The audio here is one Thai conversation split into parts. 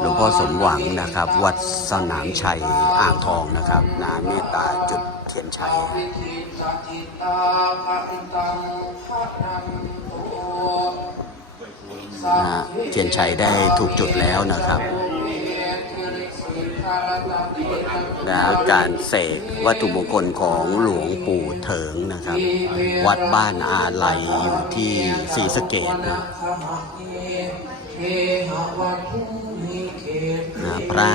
หลวงพ่อสมหวังนะครับ วัดสนามชัยอ่างทองนะครับนาเมตตาจุดเทียนชัยนะเทียนชัยได้ถูกจุดแล้วนะครับนะการเสกวัตถุมงคลของหลวงปู่เถิงนะครับ วัดบ้านอาไลอยู่ที่ศรีสะเกดนะ พระ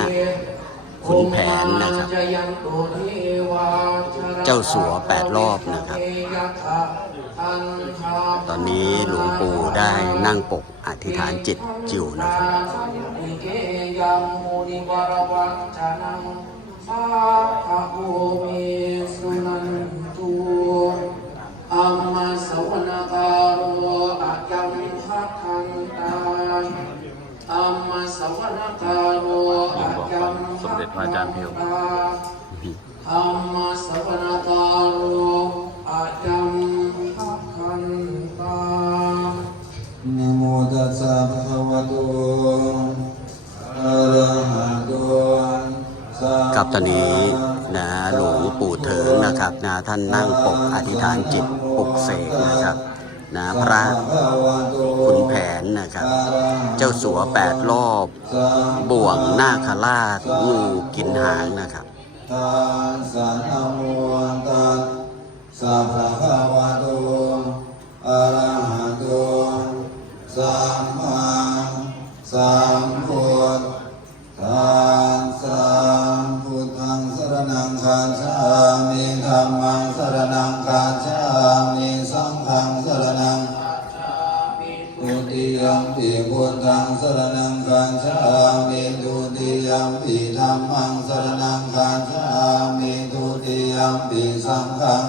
ขุนแผนนะครับ เจ้าสัวแปดรอบนะครับ ตอนนี้หลวงปู่ได้นั่งปกอธิษฐานจิตอยู่นะครับยังมุนิวรวังชนังสาภะโอเมสุนันตุอัมมาสว สมเด็จพระอาจารย์เพียวอัมมาสวนการโรอาจัมภะคันตานะโมตัสสะภะคะวะโตอะระหะโตครับตอนนี้นะหลวงปู่เถิงนะครับนะท่านนั่งปกอธิษฐานจิตปลุกเสกนะครับ นะพระขุนแผนนะครับ เจ้าสัวแปดรอบ บ่วงหน้าคาราชงูกินหางนะครับทานสะนะโมตัสสะภะคะวะโตอะระหะโตสัมมาสัม มังสรณังคัจฉามิสังฆังสรณังทุติยมปิพุทธังสรณังคัจฉามิทุติยมปิธัมมังสรณังคัจฉามิทุติยมปิสังฆัง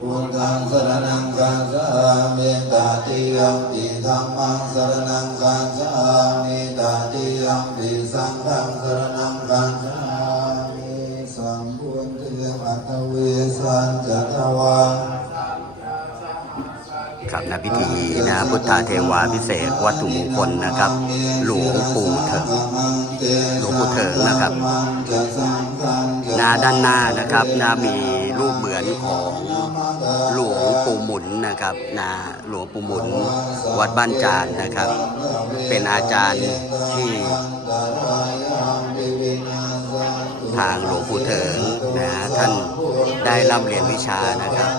พุทธังสรณังคัจฉา พุทธาเทวาพิเศษวัตถุมงคลนะครับ หลวงปู่เถิงหลวงปู่เถิงนะครับนาด้านหน้านะครับนามีรูปเหมือนของหลวงปู่หมุนนะครับนาหลวงปู่หมุนวัดบ้านจานนะครับ เป็นอาจารย์ที่ทางหลวงปู่เถิงนะท่านได้ร่ำเรียนวิชานะครับ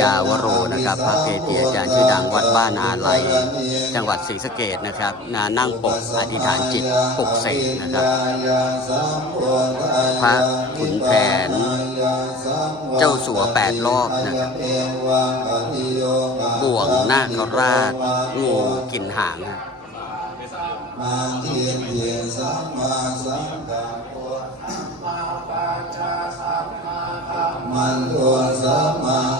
เถิงปัญญาวโรนะครับ พระเกจิอาจารย์ชื่อดังวัดบ้านอาลัยจังหวัดศรีสะเกดนะครับนานั่งปกอธิษฐานจิตปกเสกนะครับ พระขุนแผน เจ้าสัวแปดรอบนะครับบ่วงนาคราชงูกินหางมันตัวสัมมา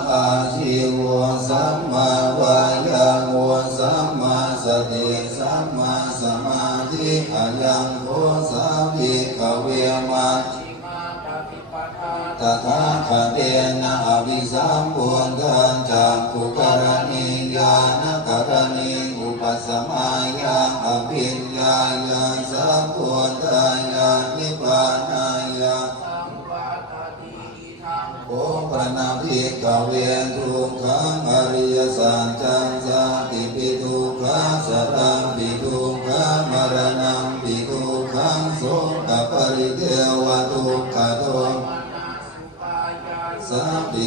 สัมพุทธันจากขุกรณียานกรณีอุปสมัยยังอภิญญายังสัมพุทธายานิพานายาโอปรณภิกขเวทุกขังอริยสัจจังสาติปิทุกขาสรังปิทุกขมรณังปิทุกขังโสกปริเทวทุกขโทสัพพิ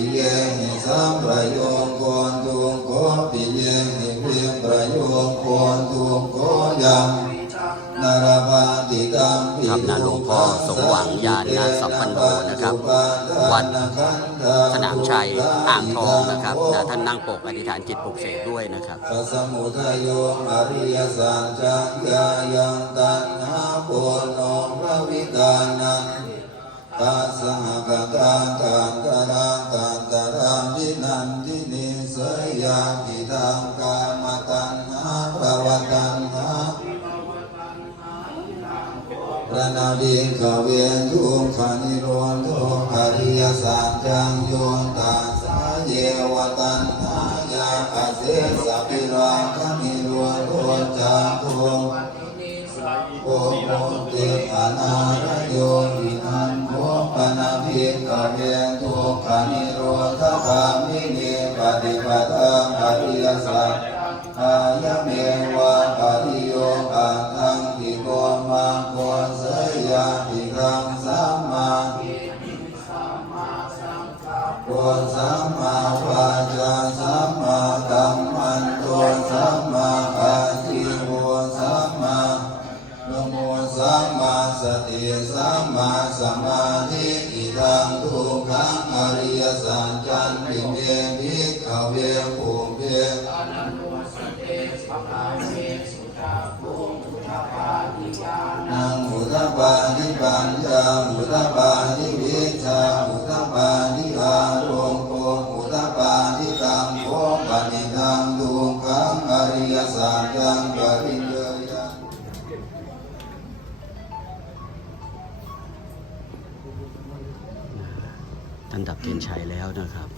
ปิเยหิสามประโยชน์ควรทุงโกปีเยหิเพียงประโยงโกนตุงโกยังนารบาติตังปิครันะหลวพ่อสงหวังญาณสัมพันโนนะครับ วัดสนามชัยอ่างทองนะครับท่านนั่งปกอธิษฐานจิตปกเสกด้วยนะครับสมุทัยโยอริยสัจจังยายังตันหาโกนองพระวิกานั้น ตัสสะกะกะกันตะรังกันตะรังทินันทินิสยากิตังกามตัณหาภวตัณหาพระนาดีขเวียนทุกขานิโรธอริยสัจจังโยตัสสะเยวตันหายาอเสสะปิราคนิโรธจักโคโอโมติอนาลโยวิ นาภิกขเวนทุกขานิโรธคามินิปฏิปทังอริยสัจอายะเมวะปะริโยกัทังติโกมังโกสยาติกังสัมมาโกสั ภิกขเตสัพพาเวภูมิเปนังอุตปาทิปัญญาอุตปาทิวิชาอุตปาทิอาโรโกอุตปาทิตังโคปนิทังดุขังอริยสัจจังปริยยะท่านดับเทียนชัยแล้วนะครับ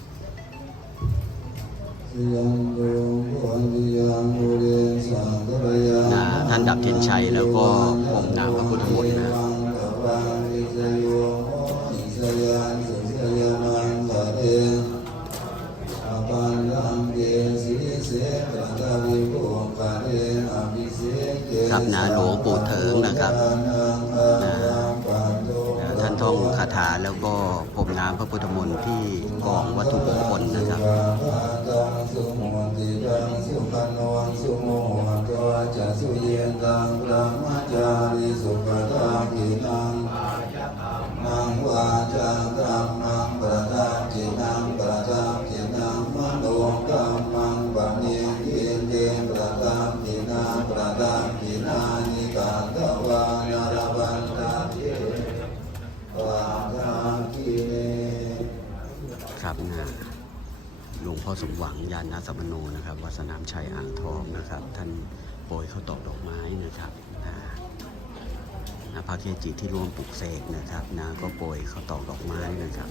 ท่านดับเทียนชัยแล้วก็องค์นามพระพุทธมนต์นะวังวิสโยนิสยันสุสยานังกะเรอปันลังเกสีเสปะตะวิโภกะเรอภิเสเกครับนะหลวงปู่เถิงนะครับนะนะท่านท่องคาถาแล้วก็พรมน้ำพระพุทธมนต์ที่กองวัตถุมงคลนะครับ อสมหวังยานนาสัมโนนะครับวัดสนามชัยอ่างทองนะครับ ท่านโปรยข้าวตอกดอกไม้นะครับนะพระเกจิที่ร่วมปลุกเสกนะครับนะก็โปรยข้าวตอกดอกไม้นะครับ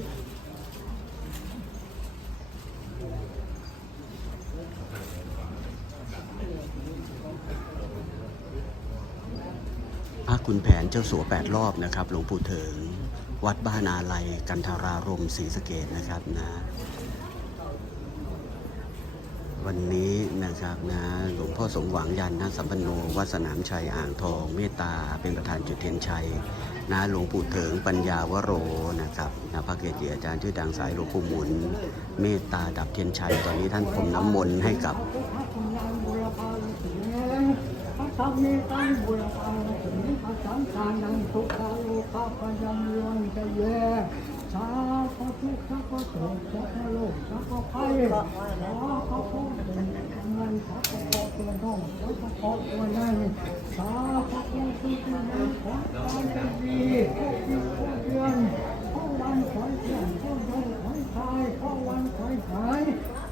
พระคุณแผนเจ้าสัวแปดรอบนะครับ หลวงปู่เถิงวัดบ้านอาลัยกันทารารมศรีสะเกดนะครับนะ วันนี้นะครับนะหลวงพ่อสมหวังยันนะสัมปันโนวัดสนามชัยอ่างทองเมตตา เป็นประธานจุดเทียนชัยนะหลวงปู่เถิงปัญญาวโรนะครับนะพระเกจิอาจารย์ชื่อดังสายหลวงปู่หมุน เมตตาดับเทียนชัย ตอนนี้ท่านพรมน้ำมนต์ให้กับพระธรรมีตังบุรพังถึงพระสังฆานังทุขาโลกาปยัมยนจะเย สาพระทุกข์สัพพะโสกสัพพะโลกสัพพะภัยสาพระพุทธเป็นเงินสัพพะโคตัวน้องสัพพะโคตัวนั้นสาพระพุที่นั้นของการเป็นดีที่ผู้เดือนข้อวันขอยเสียงข้อดงขอยชายข้อวันขอยหาย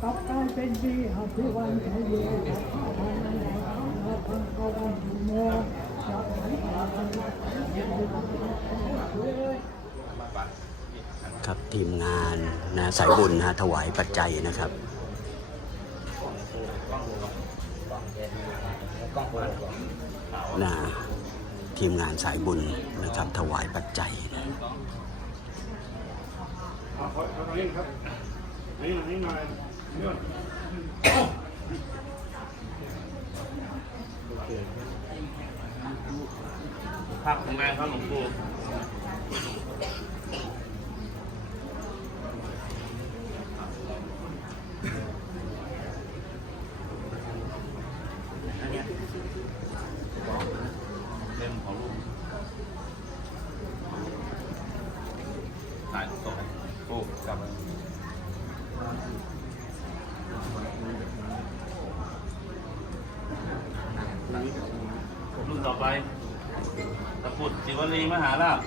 กับการเป็นดีอภิวันใจเย็นกับข้าทางนั้นพังเขาวันโมจากไหนมาทำไม ครับ ทีมงานนะสายบุญนะถวายปัจจัยนะครับนะทีมงานสายบุญนะครับถวายปัจจัยนะภาพของแรงครับหลวงปู่ อันเนี้ยเล่มของลูกถ่ายส่งโอ้กลับ รุ่นต่อไปตะกรุดจิว ลีมหาราช